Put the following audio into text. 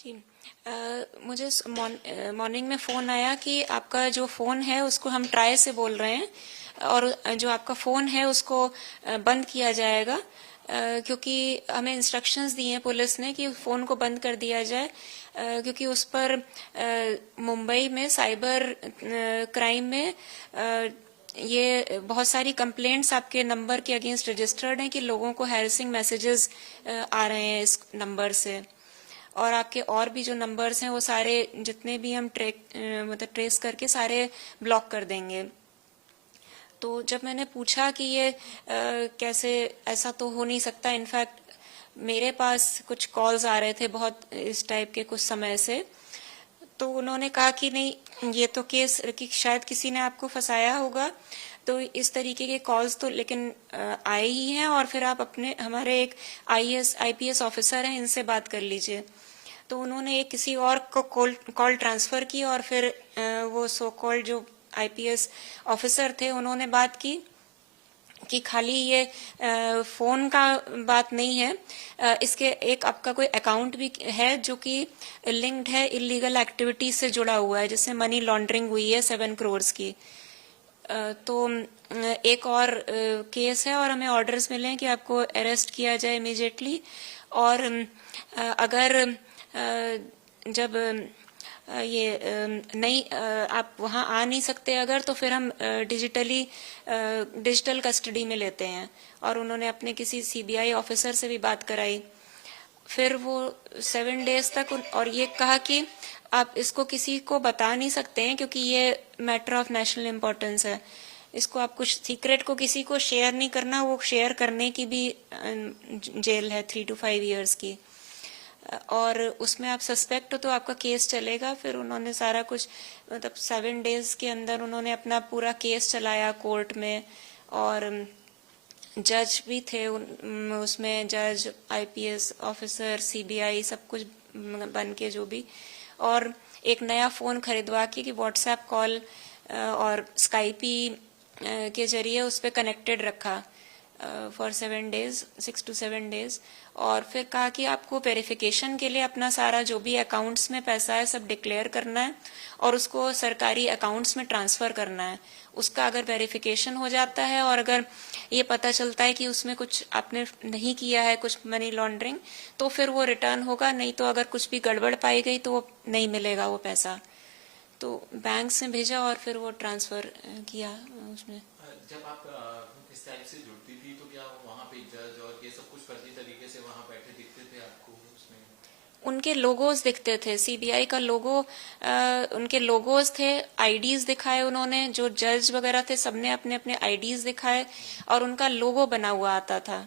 जी, मुझे मॉर्निंग में फ़ोन आया कि आपका जो फ़ोन है उसको हम ट्राई से बोल रहे हैं और जो आपका फ़ोन है उसको बंद किया जाएगा, क्योंकि हमें इंस्ट्रक्शंस दिए हैं पुलिस ने कि फ़ोन को बंद कर दिया जाए, क्योंकि उस पर मुंबई में साइबर क्राइम में ये बहुत सारी कंप्लेंट्स आपके नंबर के अगेंस्ट रजिस्टर्ड हैं कि लोगों को हैरेसिंग मैसेजेस आ रहे हैं इस नंबर से, और आपके और भी जो नंबर्स हैं वो सारे जितने भी हम मतलब ट्रेस करके सारे ब्लॉक कर देंगे। तो जब मैंने पूछा कि ये कैसे, ऐसा तो हो नहीं सकता, इनफैक्ट मेरे पास कुछ कॉल्स आ रहे थे बहुत इस टाइप के कुछ समय से, तो उन्होंने कहा कि नहीं, ये तो केस कि शायद किसी ने आपको फंसाया होगा, तो इस तरीके के कॉल्स तो लेकिन आए ही हैं, और फिर आप अपने हमारे एक आईपीएस ऑफिसर हैं, इनसे बात कर लीजिए। तो उन्होंने एक किसी और को कॉल ट्रांसफर की, और फिर वो सो कॉल्ड जो आईपीएस ऑफिसर थे उन्होंने बात की कि खाली ये फोन का बात नहीं है, इसके एक आपका कोई अकाउंट भी है जो कि लिंक्ड है इलीगल एक्टिविटीज से जुड़ा हुआ है, जिससे मनी लॉन्ड्रिंग हुई है 7 करोड़ की। तो एक और केस है और हमें ऑर्डर्स मिले हैं कि आपको अरेस्ट किया जाए इमीडिएटली, और अगर जब ये नहीं आप वहाँ आ नहीं सकते अगर, तो फिर हम डिजिटल कस्टडी में लेते हैं, और उन्होंने अपने किसी सीबीआई ऑफिसर से भी बात कराई। फिर वो 7 डेज तक और ये कहा कि आप इसको किसी को बता नहीं सकते हैं क्योंकि ये मैटर ऑफ नेशनल इम्पोर्टेंस है, इसको आप कुछ सीक्रेट को किसी को शेयर नहीं करना, वो शेयर करने की भी जेल है 3 to 5 years की, और उसमें आप सस्पेक्ट हो तो आपका केस चलेगा। फिर उन्होंने सारा कुछ मतलब 7 डेज के अंदर उन्होंने अपना पूरा केस चलाया कोर्ट में, और जज भी थे उसमें, जज, आईपीएस ऑफिसर, सीबीआई, सब कुछ बन के जो भी, और एक नया फ़ोन खरीदवा के कि व्हाट्सएप कॉल और स्काइपी के जरिए उस पर कनेक्टेड रखा फॉर 7 days, 6 to 7 days, और फिर कहा कि आपको वेरिफिकेशन के लिए अपना सारा जो भी अकाउंट्स में पैसा है सब डिक्लेयर करना है और उसको सरकारी अकाउंट्स में ट्रांसफ़र करना है। उसका अगर वेरिफिकेशन हो जाता है और अगर ये पता चलता है कि उसमें कुछ आपने नहीं किया है, कुछ मनी लॉन्ड्रिंग, तो फिर वो रिटर्न होगा, नहीं तो अगर कुछ भी गड़बड़ पाई गई तो वो नहीं मिलेगा वो पैसा। तो बैंक से भेजा और फिर वो ट्रांसफ़र किया उसमें। जब आप इस टाइप से जुड़ती थी तो क्या वहाँ पे जज और ये सब कुछ फर्जी तरीके से वहाँ बैठे दिखते थे आपको उसमें? उनके लोगोज दिखते थे, सीबीआई का लोगो, उनके लोगोज थे, आईडीज दिखाए उन्होंने, जो जज वगैरह थे सबने अपने अपने आईडीज दिखाए और उनका लोगो बना हुआ आता था।